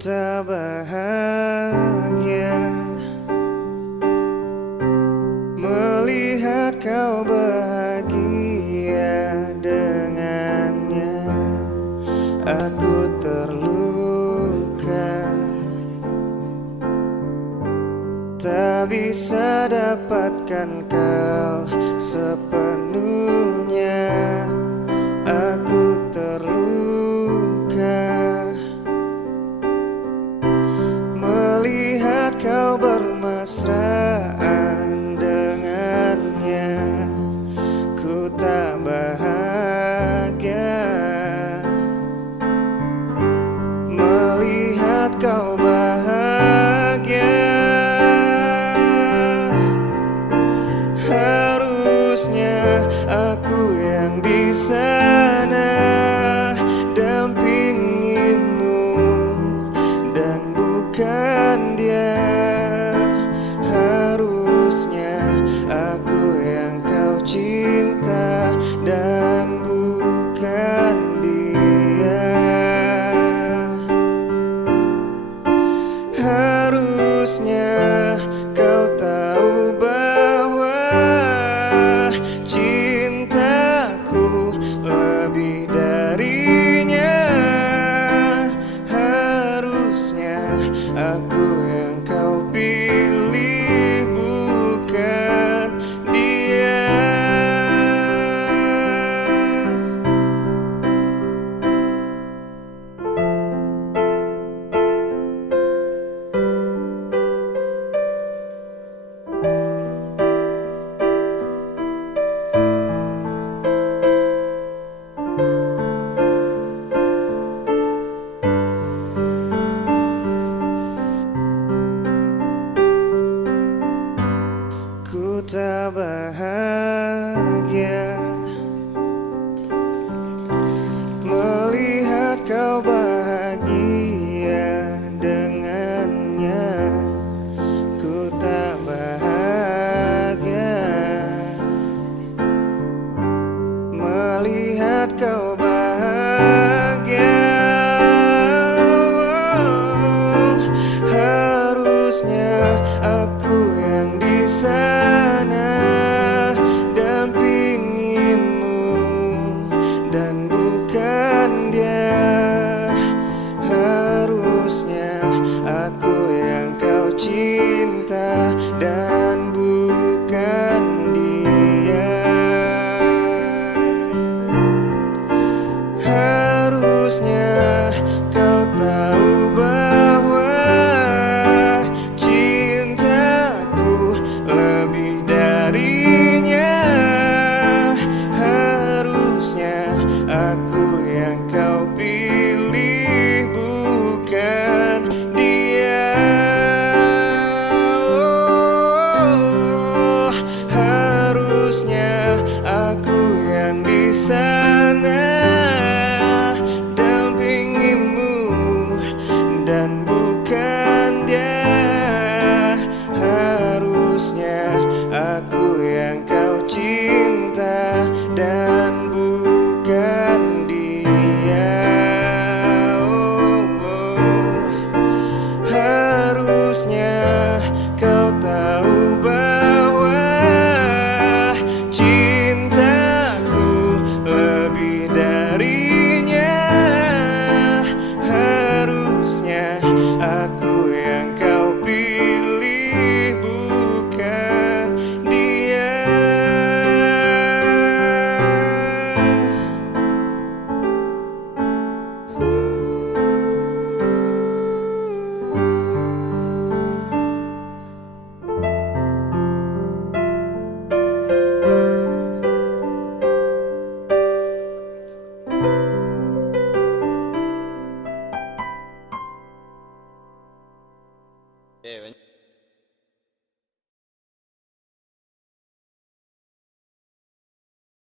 tak bahagia melihat kau bahagia dengannya. Aku terluka, tak bisa dapatkan kau sepenuhnya. Aku terluka melihat kau bermesraan dengannya. Ku tak bahagia melihat kau bahagia. Harusnya aku yang di sana dampingimu dan bukan dia. Harusnya aku yang kau cinta dan bukan dia. Harusnya kau tahu bahwa cintaku lebih darinya. Harusnya aku yang kau pilih bukan dia. Ku tak bahagia melihat kau bahagia dengannya. Ku tak bahagia melihat kau bahagia. Harusnya aku yang di sana dampingimu dan bukan dia. Harusnya aku yang kau cinta dan bukan dia. Harusnya kau tahu bahwa cintaku lebih darinya. Harusnya aku yang kau pilih bukan dia. Oh, harusnya aku yang di sana dampingimu dan bukan dia. Harusnya aku yang kau cinta dan bukan dia. Oh, oh. Harusnya kau tahu bahwa cintaku lebih darinya. Harusnya aku yang kau pilih bukan dia. Yeah,